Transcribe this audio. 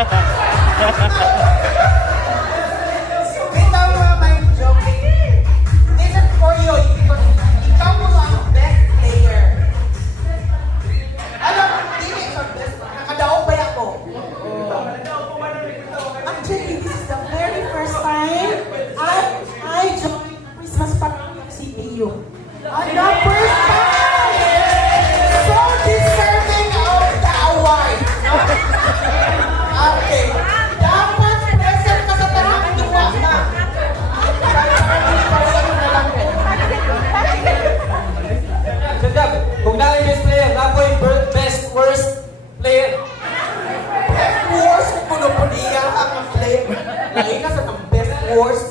Ikaw mo may joke. This is for you. Ikaw mo ang best player. Alam, hindi ka best. Nakadaog ba ako? Actually, this is the very first time I joined Christmas party ng CPU. The first time! So deserving of the award. Okay. Dapat present ka sa tanang duwa na. Sandap, kung na yung best player, na po yung best worst player. Best worst kung puno-puliya ang play. Lagi ka sa best worst